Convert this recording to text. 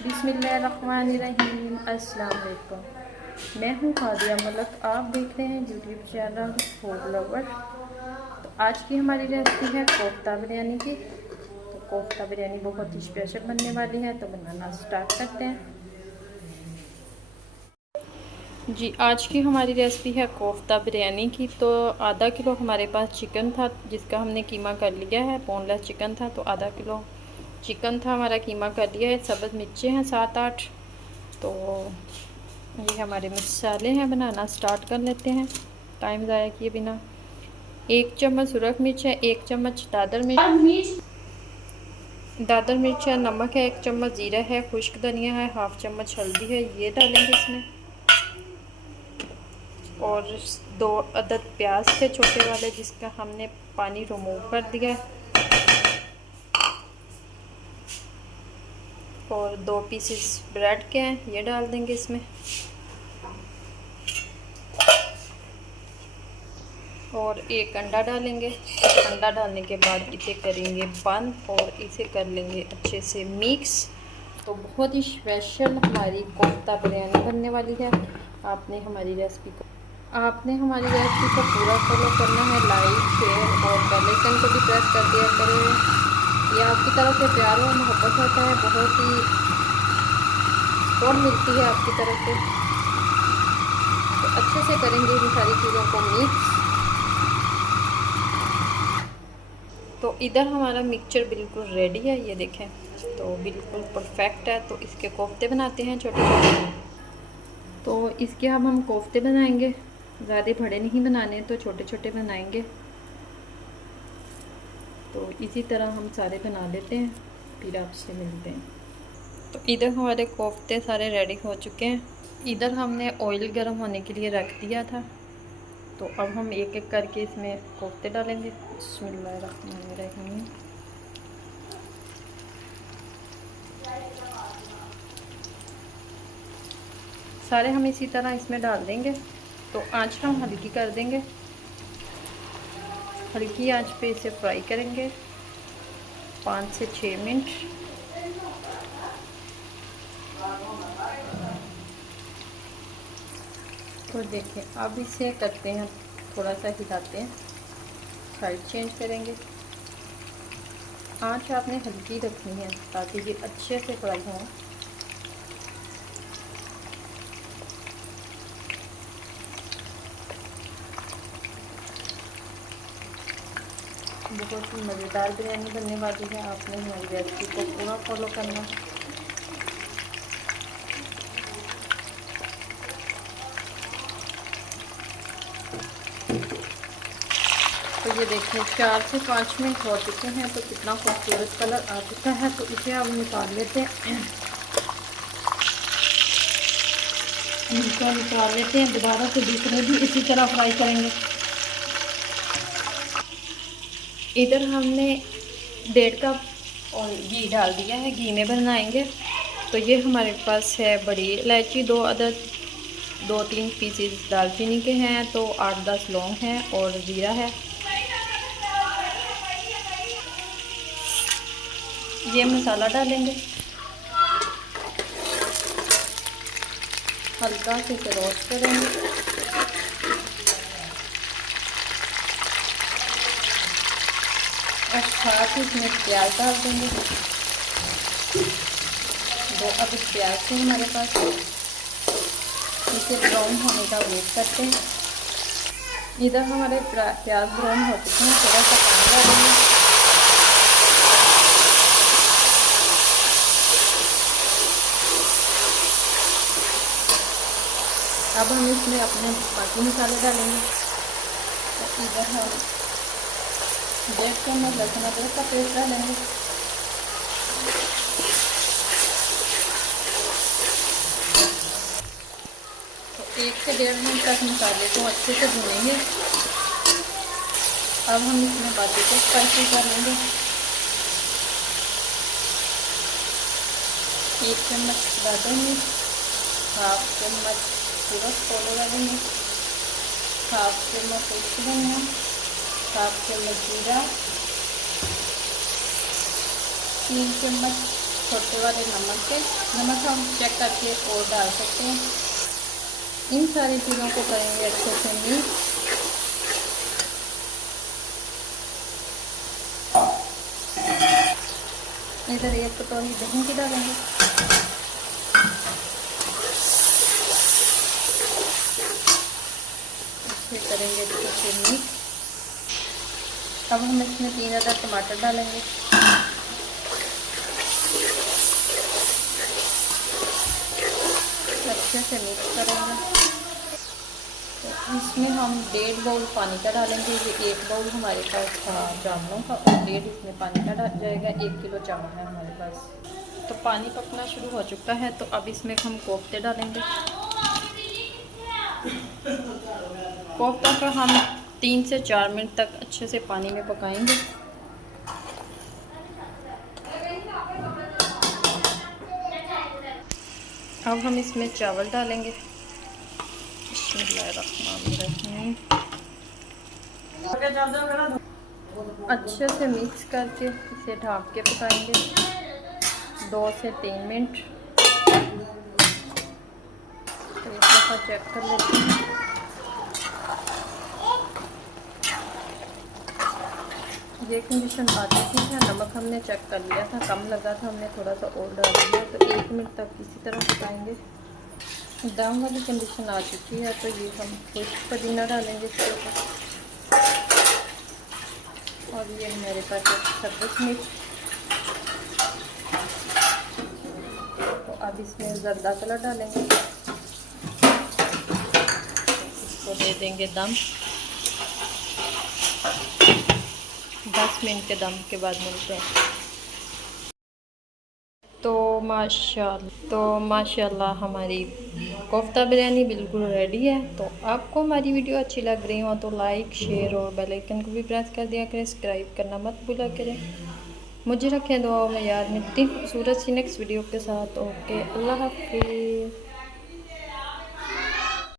बिस्मिल्लाहिर्रहमानिर्रहीम। अस्सलाम वालेकुम। मैं हूँ हादिया मलक, आप देख रहे हैं यूट्यूब चैनल फूड लवर। तो आज की हमारी रेसिपी है कोफ्ता बिरयानी की। तो कोफ्ता बिरयानी बहुत ही स्पेशल बनने वाली है, तो बनाना स्टार्ट करते हैं जी। आज की हमारी रेसिपी है कोफ्ता बिरयानी की। तो आधा किलो हमारे पास चिकन था, जिसका हमने कीमा कर लिया है। बोनलेस चिकन था, तो आधा किलो चिकन था हमारा, कीमा कर लिया है। सब्ज़ मिर्चें हैं 7-8। तो ये हमारे मसाले हैं, बनाना स्टार्ट कर लेते हैं टाइम ज़ाया किए बिना। 1 चम्मच सुरख मिर्च है, 1 चम्मच दादर मिर्च है, नमक है, 1 चम्मच ज़ीरा है, खुश्क धनिया है, हाफ चम्मच हल्दी है, ये डालेंगे इसमें। और 2 अदद प्याज थे छोटे वाले, जिसका हमने पानी रिमूव कर दिया है। और 2 पीसेस ब्रेड के हैं, ये डाल देंगे इसमें। और 1 अंडा डालेंगे। अंडा डालने के बाद इसे करेंगे बंद और इसे कर लेंगे अच्छे से मिक्स। तो बहुत ही स्पेशल हमारी कोफ्ता बिरयानी बनने वाली है। आपने हमारी रेसिपी को पूरा फॉलो करना है। लाइक, शेयर और बेल आइकन को भी प्रेस कर दिया करें। ये आपकी तरफ से प्यार और मोहब्बत होता है, बहुत ही सपोर्ट मिलती है आपकी तरफ से। तो अच्छे से करेंगे इन सारी चीज़ों को मिक्स। तो इधर हमारा मिक्सचर बिल्कुल रेडी है, ये देखें, तो बिल्कुल परफेक्ट है। तो इसके कोफ्ते बनाते हैं छोटे छोटे। तो इसके अब हम कोफ्ते बनाएंगे, ज़्यादा बड़े नहीं बनाने, तो छोटे छोटे बनाएंगे। तो इसी तरह हम सारे बना लेते हैं, फिर आपसे मिलते हैं। तो इधर हमारे कोफ्ते सारे रेडी हो चुके हैं। इधर हमने ऑयल गर्म होने के लिए रख दिया था। तो अब हम एक एक करके इसमें कोफ्ते डालेंगे। बिस्मिल्लाहिर्रहमानिर्रहीम। सारे हम इसी तरह इसमें डाल देंगे। तो आंच हम हल्की कर देंगे, हल्की आंच पे इसे फ्राई करेंगे 5 से 6 मिनट। तो देखें, अब इसे करते हैं, थोड़ा सा हिलाते हैं, साइड चेंज करेंगे। आंच आपने हल्की रखनी है ताकि ये अच्छे से फ्राई हों। बहुत ही मज़ेदार बिरयानी बनने वाली है, आपने हमारी रेसिपी को पूरा फॉलो करना। तो ये देखें, 4 से 5 मिनट हो चुके हैं। तो कितना खूबसूरत कलर आ चुका है। तो इसे अब निकाल लेते हैं, निकाल लेते हैं। दोबारा से दूसरे भी इसी तरह फ्राई करेंगे। इधर हमने 1.5 कप और घी डाल दिया है, घी में बनाएंगे। तो ये हमारे पास है बड़ी इलायची 2 अदद, 2-3 पीसेस दालचीनी के हैं, तो 8-10 लौंग हैं और ज़ीरा है। ये मसाला डालेंगे, हल्का से इसे रोस्ट करेंगे। और साथ ही इसमें प्याज डाल देंगे, 2 अदद प्याज थे हमारे पास। इसे ब्राउन होने का वेट करते हैं। इधर हमारे प्याज ब्राउन हो चुके हैं, थोड़ा सा पानी डालेंगे। अब हम इसमें अपने बाकी मसाले डालेंगे। तो इधर हम 1.5 चम्मच लहसुन अदरक का पेस्ट डालेंगे। तो 1 से 1.5 मिनट तक मसाले को अच्छे से भूनेंगे। अब हम इसमें बाकी को स्पाइसी डालेंगे। 1 चम्मच दादर मिर्च, हाफ चम्मच सूरज पाउडर डालेंगे, हाफ चम्मच खुश्क धनिया, हाफ चम्मच जीरा, 3 चम्मच छोटे वाले नमक से। नमक हम चेक करके और डाल सकते हैं। इन सारी चीज़ों को करेंगे अच्छे से मिक्स। इधर एक कटोरी दही की डालेंगे। इसे करेंगे अच्छे से मिक्स। अब हम इसमें 3 अदद टमाटर डालेंगे। अच्छे से मिक्स करेंगे। तो इसमें हम 1.5 बाउल पानी का डालेंगे। ये 1 बाउल हमारे पास था चावलों का और 1.5 इसमें पानी का डाल जाएगा। 1 किलो चावल है हमारे पास। तो पानी पकना शुरू हो चुका है, तो अब इसमें हम कोफ्ते डालेंगे। कोफ्ता को हम 3 से 4 मिनट तक अच्छे से पानी में पकाएंगे। अब हम इसमें चावल डालेंगे। बिस्मिल्लाहिर्रहमानिर्रहीम। अच्छे से मिक्स करके इसे ढक के पकाएंगे 2 से 3 मिनट। तो एक दफ़ा चेक कर लेते हैं। ये कंडीशन आ चुकी है। नमक हमने चेक कर लिया था, कम लगा था, हमने थोड़ा सा और डाल दिया। तो 1 मिनट तक इसी तरह पकाएंगे। दम वाली कंडीशन आ चुकी है, तो ये हम कुछ पुदीना डालेंगे इसके ऊपर। और ये मेरे पास एक सब्ज़ मिर्च। तो अब इसमें ज़र्दा कलर डालेंगे। इसको दे देंगे दम। 10 मिनट के दम के बाद मिलते हैं। तो माशाल्लाह हमारी कोफ्ता बिरयानी बिल्कुल रेडी है। तो आपको हमारी वीडियो अच्छी लग रही हो तो लाइक, शेयर और बेल आइकन को भी प्रेस कर दिया करें। सब्सक्राइब करना मत भूला करें। मुझे रखें दुआओं में याद। मिलती खूबसूरत सी नेक्स्ट वीडियो के साथ। ओके, अल्लाह हाफिज़।